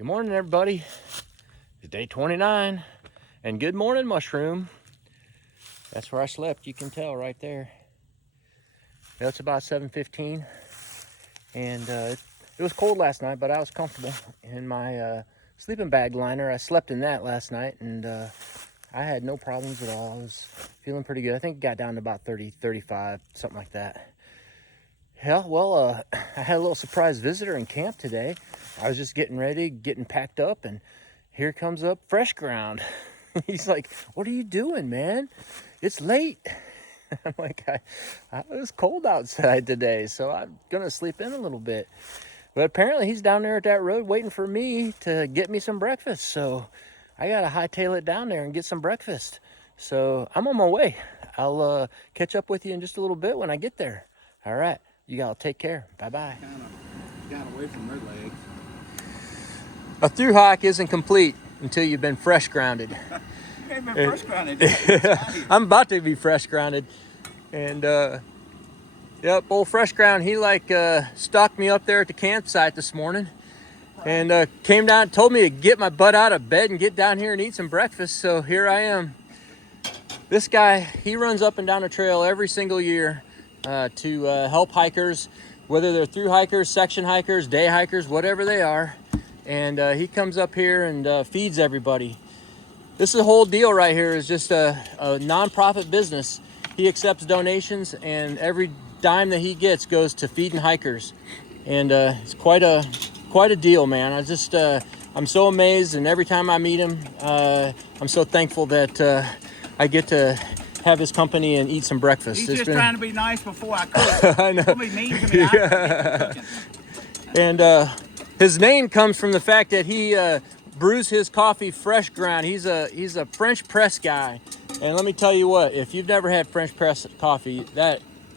Good morning, everybody. It's day 29, and good morning, Mushroom. That's where I slept. You can tell right there. It's about 7:15, and it was cold last night, but I was comfortable in my sleeping bag liner. I slept in that last night, and I had no problems at all. I was feeling pretty good. I think it got down to about 30, 35, something like that. Yeah, well, I had a little surprise visitor in camp today. I was just getting ready, getting packed up, and here comes up Fresh Ground. He's like, "What are you doing, man? It's late." I'm like, it was cold outside today, so I'm going to sleep in a little bit. But apparently he's down there at that road waiting for me to get me some breakfast. So I got to hightail it down there and get some breakfast. So I'm on my way. I'll catch up with you in just a little bit when I get there. All right. You all take care. Bye-bye. Kind of got away from their legs. A through hike isn't complete until you've been fresh grounded. You ain't been fresh grounded. I'm about to be fresh grounded. And, yep, old Fresh Ground, he stalked me up there at the campsite this morning. And came down and told me to get my butt out of bed and get down here and eat some breakfast. So here I am. This guy, he runs up and down the trail every single year to help hikers, whether they're through hikers, section hikers, day hikers, whatever they are. And he comes up here and feeds everybody. This is the whole deal right here is just a non-profit business. He accepts donations, and every dime that he gets goes to feeding hikers. And it's quite a deal, man. I'm so amazed, and every time I meet him, I'm so thankful that I get to have his company and eat some breakfast. He's trying to be nice before I cook. I know. He'll be mean to me. Yeah. And his name comes from the fact that he brews his coffee fresh ground. He's a French press guy. And let me tell you what, if you've never had French press coffee,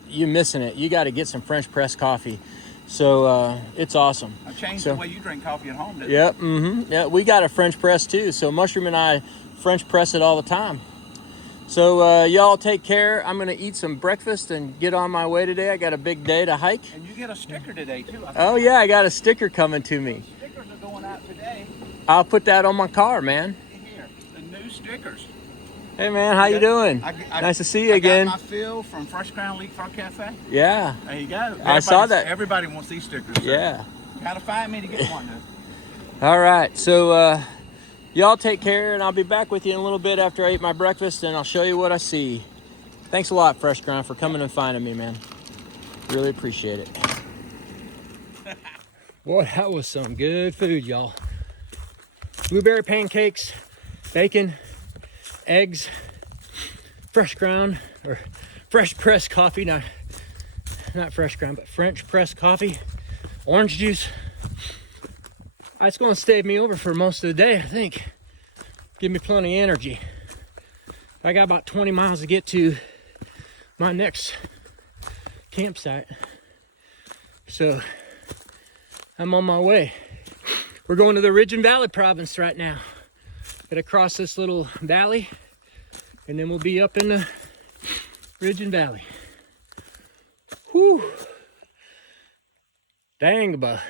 you're missing it. You got to get some French press coffee. So it's awesome. I've changed the way you drink coffee at home, didn't Yep, yeah, we got a French press too. So Mushroom and I French press it all the time. So y'all take care. I'm gonna eat some breakfast and get on my way today. I got a big day to hike. And you get a sticker today too. Oh yeah, I got a sticker coming to me. Stickers are going out today. I'll put that on my car, man. Here, the new stickers. Hey man, how you doing? Nice to see you again. I got my fill from Fresh Ground Leapfrog Cafe. Yeah. There you go. I saw that. Everybody wants these stickers. So yeah. You gotta find me to get one though. All right, so y'all take care, and I'll be back with you in a little bit after I eat my breakfast, and I'll show you what I see. Thanks a lot, Fresh Ground, for coming and finding me, man. Really appreciate it. Boy, that was some good food, y'all. Blueberry pancakes, bacon, eggs, Fresh Ground, or fresh pressed coffee, not Fresh Ground, but French pressed coffee, orange juice. It's going to stay me over for most of the day, I think. Give me plenty of energy. I got about 20 miles to get to my next campsite. So I'm on my way. We're going to the Ridge and Valley province right now. Gotta cross this little valley, and then we'll be up in the Ridge and Valley. Whew. Dang, but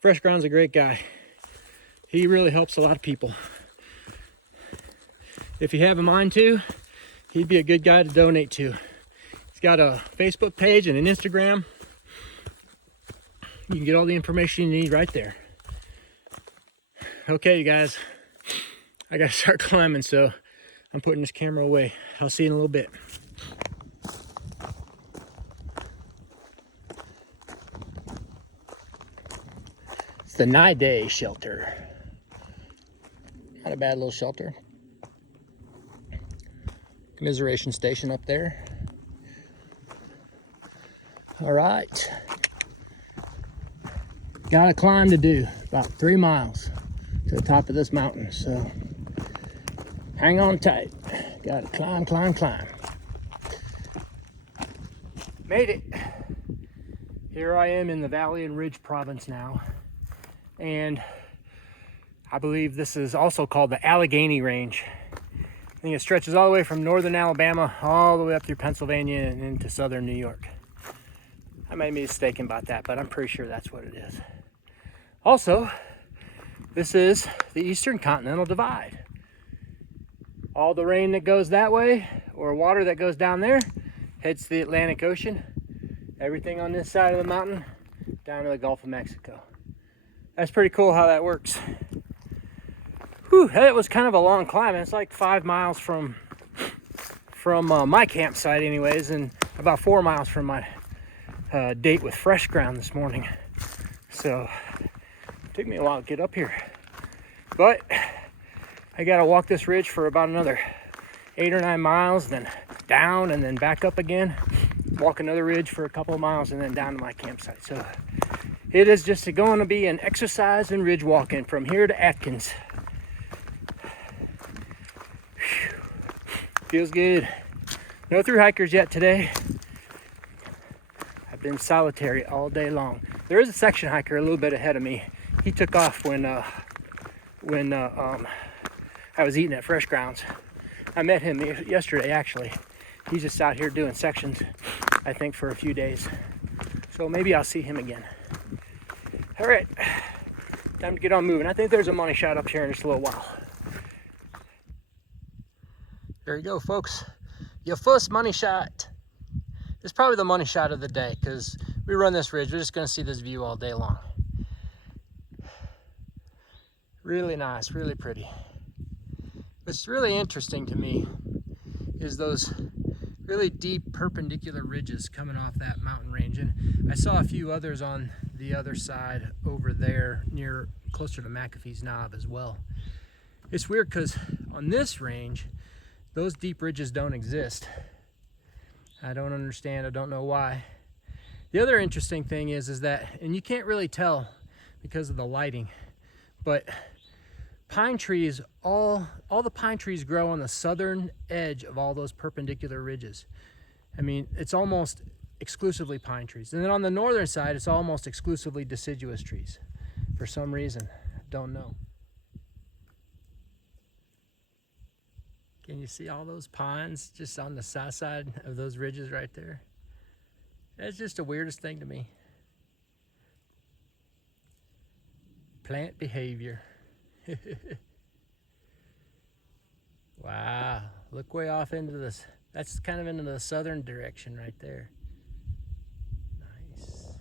Fresh Ground's a great guy. He really helps a lot of people. If you have a mind to, he'd be a good guy to donate to. He's got a Facebook page and an Instagram. You can get all the information you need right there. Okay, you guys, I gotta start climbing, so I'm putting this camera away. I'll see you in a little bit. It's the Day shelter. Not a bad little shelter. Commiseration station up there. All right. Got a climb to do, about 3 miles to the top of this mountain. So hang on tight. Got to climb, climb, climb. Made it. Here I am in the Valley and Ridge province now. And I believe this is also called the Allegheny Range. I think it stretches all the way from northern Alabama all the way up through Pennsylvania and into southern New York. I may be mistaken about that, but I'm pretty sure that's what it is. Also, This is the Eastern Continental Divide. All the rain that goes that way, or water that goes down there, hits the Atlantic Ocean. Everything on this side of the mountain, down to the Gulf of Mexico. That's pretty cool how that works. Whew, that was kind of a long climb. It's like 5 miles from my campsite anyways, and about 4 miles from my date with Fresh Ground this morning. So it took me a while to get up here. But I gotta walk this ridge for about another 8 or 9 miles, then down and then back up again. Walk another ridge for a couple of miles and then down to my campsite. So it is just going to be an exercise in ridge walking from here to Atkins. Whew. Feels good. No through hikers yet today. I've been solitary all day long. There is a section hiker a little bit ahead of me. He took off when I was eating at Fresh Grounds. I met him yesterday actually. He's just out here doing sections, I think, for a few days. So maybe I'll see him again. All right, time to get on moving. I think there's a money shot up here in just a little while. There you go, folks. Your first money shot. It's probably the money shot of the day because we run this ridge. We're just gonna see this view all day long. Really nice, really pretty. What's really interesting to me is those really deep perpendicular ridges coming off that mountain range. And I saw a few others on the other side over there near closer to McAfee's Knob as well. It's weird because on this range, those deep ridges don't exist. I don't understand, I don't know why. The other interesting thing is that, and you can't really tell because of the lighting, but pine trees, all the pine trees grow on the southern edge of all those perpendicular ridges. I mean, it's almost exclusively pine trees. And then on the northern side, it's almost exclusively deciduous trees. For some reason, don't know. Can you see all those pines just on the south side of those ridges right there? That's just the weirdest thing to me. Plant behavior. Wow, look way off into this. That's kind of into the southern direction right there. Nice.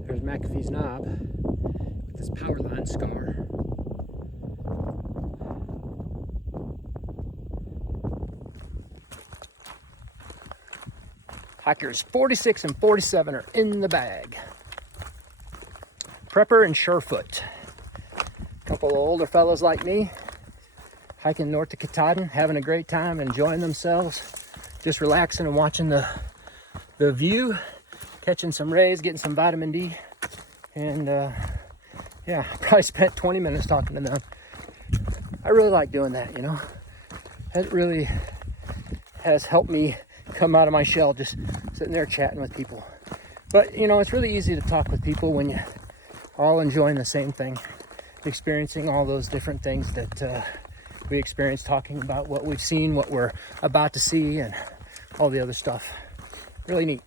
There's McAfee's Knob with this power line scar. Hikers 46 and 47 are in the bag. Prepper and Surefoot. A couple of older fellows like me hiking north to Katahdin, having a great time, enjoying themselves, just relaxing and watching the view, catching some rays, getting some vitamin D, and yeah, probably spent 20 minutes talking to them. I really like doing that, you know. It really has helped me come out of my shell, just sitting there chatting with people. But you know, it's really easy to talk with people when you're all enjoying the same thing, experiencing all those different things that we experience, talking about what we've seen, what we're about to see, and all the other stuff. Really neat.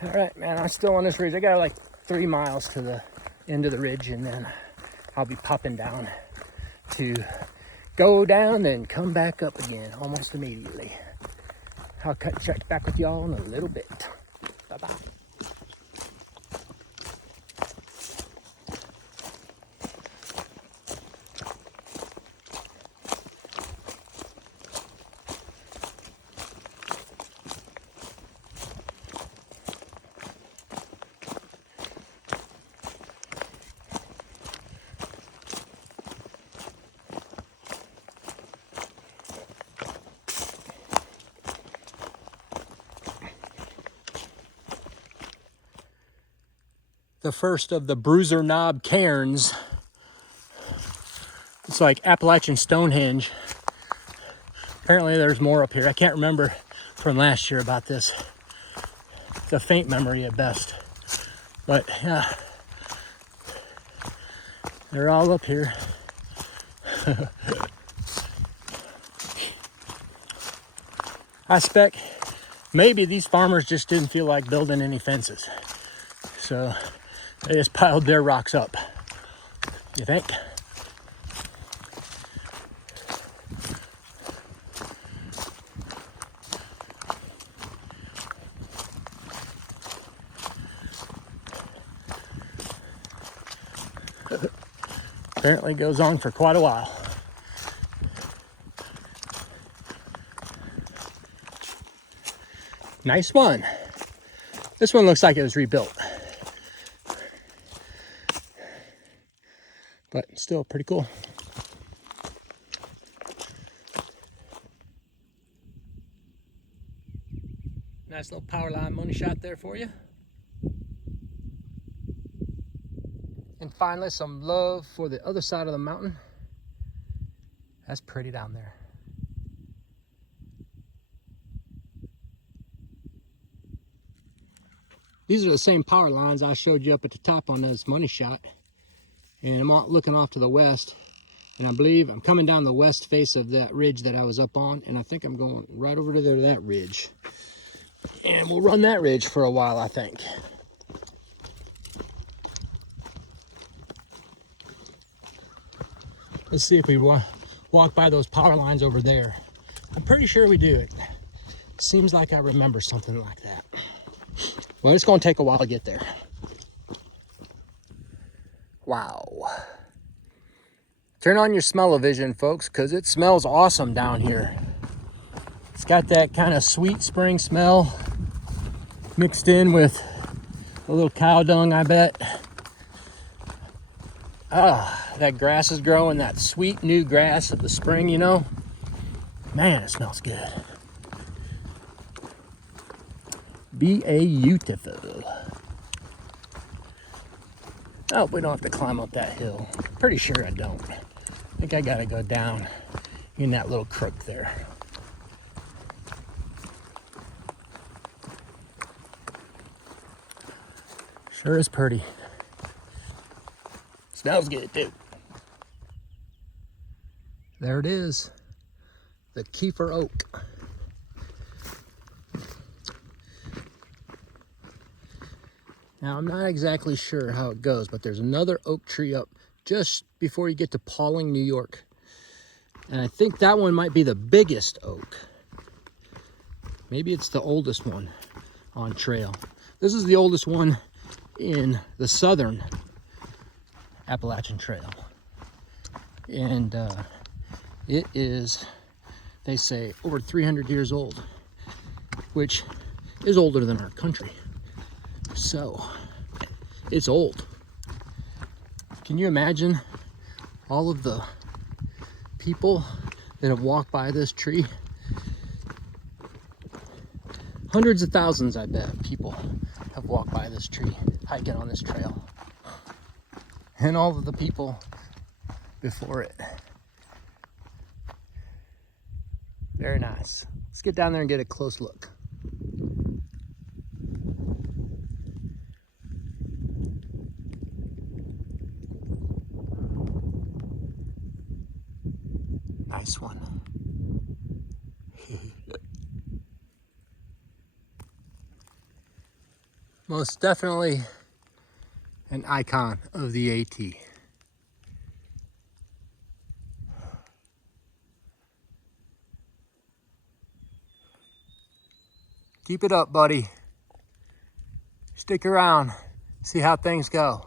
All right, man, I'm still on this ridge. I got like 3 miles to the end of the ridge, and then I'll be popping down to go down and come back up again almost immediately. I'll check back with y'all in a little bit. Bye-bye. The first of the Bruiser Knob cairns. It's like Appalachian Stonehenge. Apparently there's more up here. I can't remember from last year about this. It's a faint memory at best. But yeah, they're all up here. I suspect maybe these farmers just didn't feel like building any fences. So They just piled their rocks up. You think? Apparently goes on for quite a while. Nice one. This one looks like it was rebuilt. But still pretty cool. Nice little power line money shot there for you. And finally, some love for the other side of the mountain. That's pretty down there. These are the same power lines I showed you up at the top on this money shot. And I'm looking off to the west. And I believe I'm coming down the west face of that ridge that I was up on. And I think I'm going right over to there to that ridge. And we'll run that ridge for a while, I think. Let's see if we walk by those power lines over there. I'm pretty sure we do. It seems like I remember something like that. Well, it's going to take a while to get there. Wow. Turn on your smell-o-vision, folks, because it smells awesome down here. It's got that kind of sweet spring smell mixed in with a little cow dung, I bet. Ah, that grass is growing, that sweet new grass of the spring, you know. Man, it smells good. Beautiful. Oh, we don't have to climb up that hill. Pretty sure I don't. I think I gotta go down in that little crook there. Sure is pretty. Smells good too. There it is, the Kiefer oak. Now I'm not exactly sure how it goes, but there's another oak tree up just before you get to Pawling, New York. And I think that one might be the biggest oak. Maybe it's the oldest one on trail. This is the oldest one in the southern Appalachian Trail. And it is, they say, over 300 years old, which is older than our country. So, it's old. Can you imagine all of the people that have walked by this tree? Hundreds of thousands, I bet, people have walked by this tree, hiking on this trail. And all of the people before it. Very nice. Let's get down there and get a close look. Nice one. Most definitely an icon of the AT. Keep it up, buddy. Stick around, see how things go.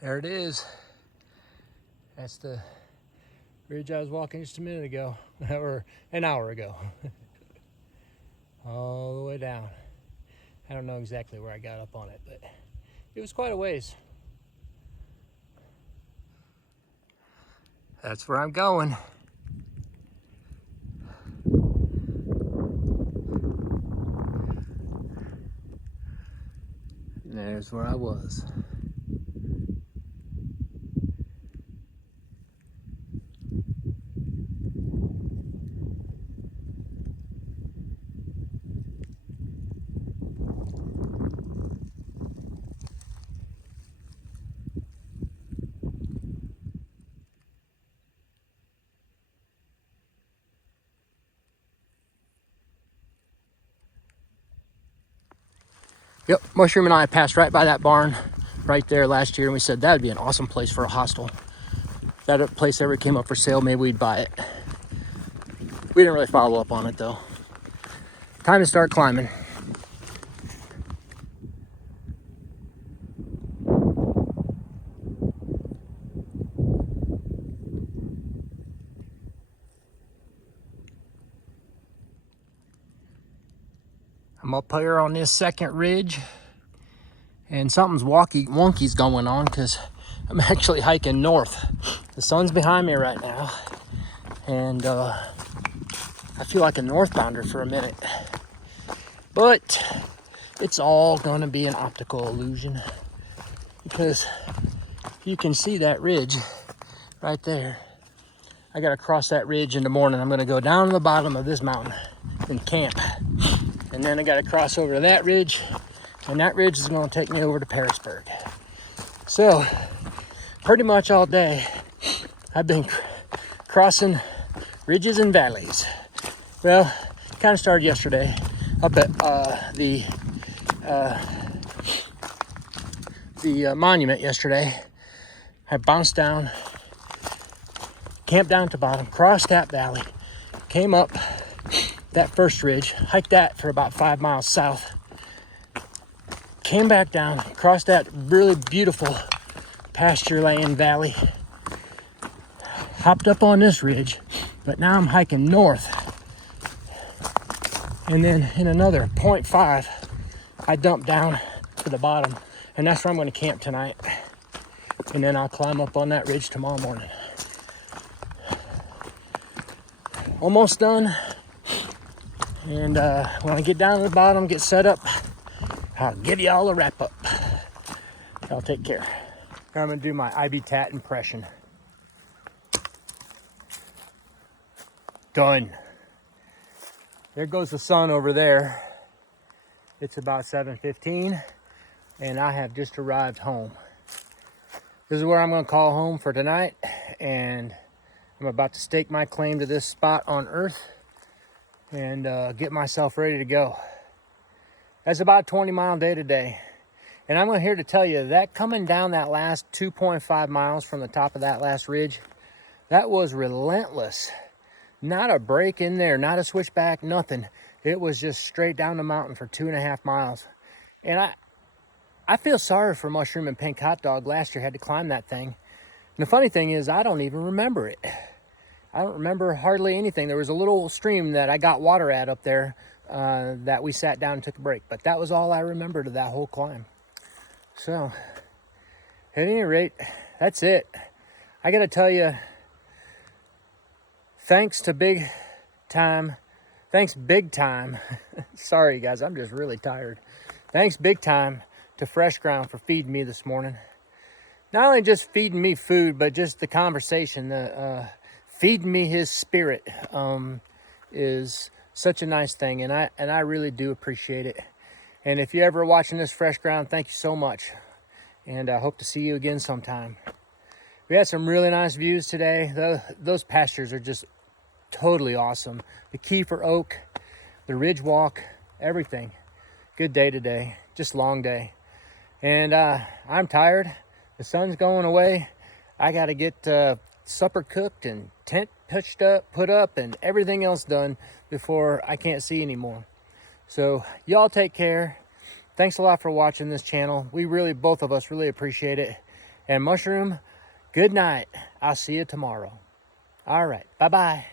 There it is. That's the ridge I was walking just a minute ago, or an hour ago. All the way down. I don't know exactly where I got up on it, but it was quite a ways. That's where I'm going. And there's where I was. Yep, Mushroom and I passed right by that barn right there last year, and we said that would be an awesome place for a hostel. If that place ever came up for sale, maybe we'd buy it. We didn't really follow up on it though. Time to start climbing. I'm up here on this second ridge, and something's wonky's going on because I'm actually hiking north. The sun's behind me right now, and I feel like a northbounder for a minute. But it's all gonna be an optical illusion, because you can see that ridge right there. I gotta cross that ridge in the morning. I'm gonna go down to the bottom of this mountain and camp. And then I gotta cross over to that ridge, and that ridge is gonna take me over to Pearisburg. So, pretty much all day, I've been crossing ridges and valleys. Well, kind of started yesterday up at the monument yesterday. I bounced down, camped down to the bottom, crossed that valley, came up that first ridge, hiked that for about 5 miles south, came back down, crossed that really beautiful pasture land valley, hopped up on this ridge, but now I'm hiking north. And then in another 0.5, I dump down to the bottom, and that's where I'm going to camp tonight. And then I'll climb up on that ridge tomorrow morning. Almost done. And when I get down to the bottom, get set up, I'll give you all a wrap up. Y'all take care. Now I'm going to do my Ivy Tat impression. Done. There goes the sun over there. It's about 7:15, and I have just arrived home. This is where I'm going to call home for tonight, and I'm about to stake my claim to this spot on Earth and get myself ready to go. That's about a 20-mile day today. And I'm here to tell you that coming down that last 2.5 miles from the top of that last ridge, that was relentless. Not a break in there, not a switchback, nothing. It was just straight down the mountain for 2.5 miles. And I feel sorry for Mushroom and Pink Hot Dog. Last year had to climb that thing. And the funny thing is, I don't even remember it. I don't remember hardly anything. There was a little stream that I got water at up there that we sat down and took a break. But that was all I remembered of that whole climb. So, at any rate, that's it. I gotta tell you, thanks big time. Sorry guys, I'm just really tired. Thanks big time to Fresh Ground for feeding me this morning. Not only just feeding me food, but just the conversation, feeding me his spirit is such a nice thing, and I really do appreciate it. And if you're ever watching this, Fresh Ground, thank you so much, and I hope to see you again sometime. We had some really nice views today. Those pastures are just totally awesome. The Kiefer Oak, the Ridge Walk, everything. Good day today, just long day. And I'm tired. The sun's going away. I got to get supper cooked and tent put up and everything else done before I can't see anymore. So y'all take care. Thanks a lot for watching this channel. We really, both of us, really appreciate it. And Mushroom, good night. I'll see you tomorrow. All right. Bye-bye.